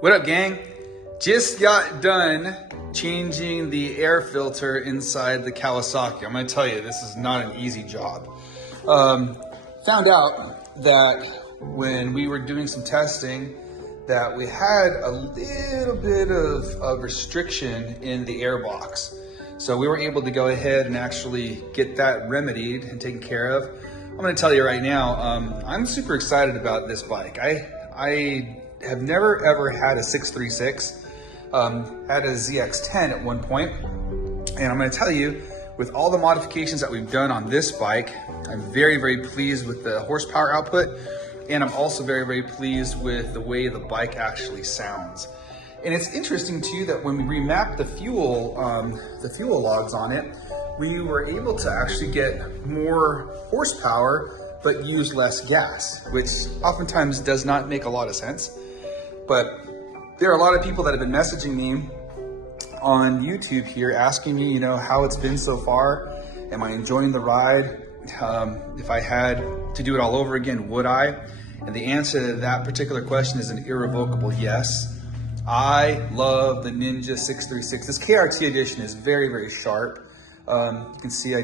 What up, gang? Just got done changing the air filter inside the Kawasaki. I'm gonna tell you, this is not an easy job. Found out that when we were doing some testing that we had a little bit of restriction in the air box. So we were able to go ahead and actually get that remedied and taken care of. I'm gonna tell you right now, I'm super excited about this bike. I have never ever had a 636, had a ZX-10 at one point, and I'm gonna tell you, with all the modifications that we've done on this bike, I'm very, very pleased with the horsepower output, and I'm also very, very pleased with the way the bike actually sounds. And it's interesting too that when we remapped the fuel logs on it, we were able to actually get more horsepower but use less gas, which oftentimes does not make a lot of sense. But there are a lot of people that have been messaging me on YouTube here asking me, you know, how it's been so far. Am I enjoying the ride? If I had to do it all over again, would I? And the answer to that particular question is an irrevocable yes. I love the Ninja ZX-4RR. This KRT edition is very, very sharp. You can see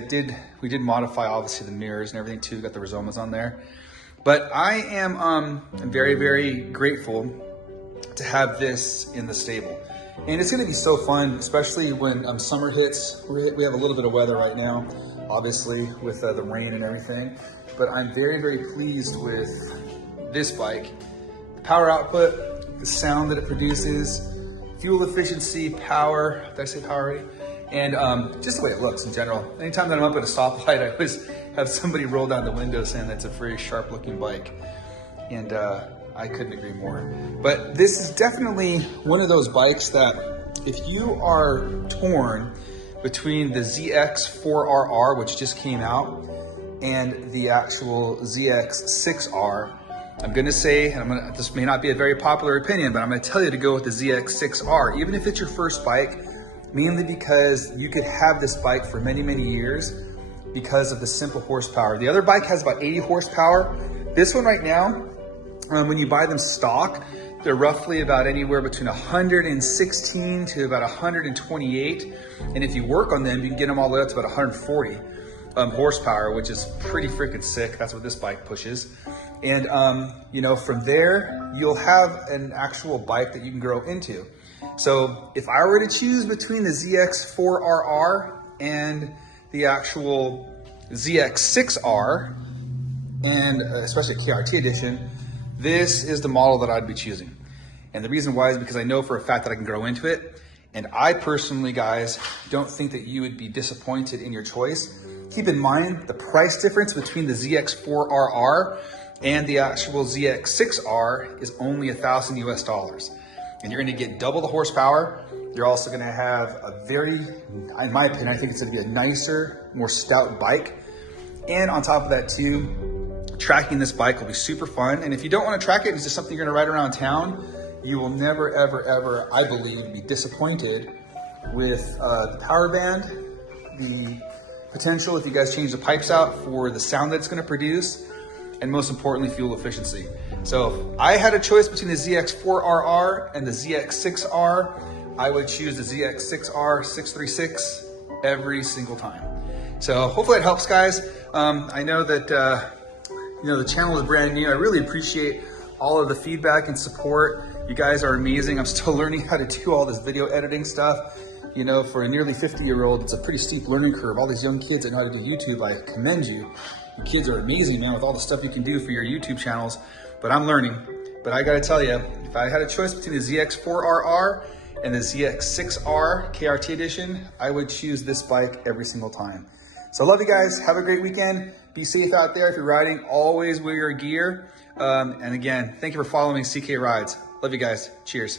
we did modify obviously the mirrors and everything too, got the Rizomas on there. But I am very, very grateful to have this in the stable. And it's gonna be so fun, especially when summer hits. We have a little bit of weather right now, obviously with the rain and everything. But I'm very, very pleased with this bike. The power output, the sound that it produces, fuel efficiency, power, did I say power already? And just the way it looks in general. Anytime that I'm up at a stoplight, I always have somebody roll down the window saying that's a very sharp looking bike. And I couldn't agree more. But this is definitely one of those bikes that if you are torn between the ZX-4RR, which just came out, and the actual ZX-6R, I'm gonna say, and this may not be a very popular opinion, but I'm gonna tell you to go with the ZX-6R, even if it's your first bike, mainly because you could have this bike for many, many years because of the simple horsepower. The other bike has about 80 horsepower. This one right now, when you buy them stock, they're roughly about anywhere between 116 to about 128. And if you work on them, you can get them all the way up to about 140 horsepower, which is pretty freaking sick. That's what this bike pushes. And you know, from there, you'll have an actual bike that you can grow into. So if I were to choose between the ZX-4RR and the actual ZX-6R, and especially KRT edition, this is the model that I'd be choosing. And the reason why is because I know for a fact that I can grow into it. And I personally, guys, don't think that you would be disappointed in your choice. Keep in mind the price difference between the ZX-4RR and the actual ZX-6R is only $1,000 US. And you're gonna get double the horsepower. You're also gonna have a very, in my opinion, I think it's gonna be a nicer, more stout bike. And on top of that too, tracking this bike will be super fun. And if you don't wanna track it, it's just something you're gonna ride around town, you will never, ever, ever, I believe, be disappointed with the power band, the potential if you guys change the pipes out for the sound that it's gonna produce, and most importantly, fuel efficiency. So if I had a choice between the ZX-4RR and the ZX-6R, I would choose the ZX-6R 636 every single time. So hopefully it helps, guys. I know that you know, the channel is brand new. I really appreciate all of the feedback and support. You guys are amazing. I'm still learning how to do all this video editing stuff. You know, for a nearly 50-year-old, it's a pretty steep learning curve. All these young kids that know how to do YouTube, I commend you. You kids are amazing, man, with all the stuff you can do for your YouTube channels. But I'm learning. But I gotta tell you, if I had a choice between the ZX-4RR and the ZX-6R KRT edition, I would choose this bike every single time. So I love you guys. Have a great weekend. Be safe out there if you're riding. Always wear your gear. And again, thank you for following CK Rides. Love you guys. Cheers.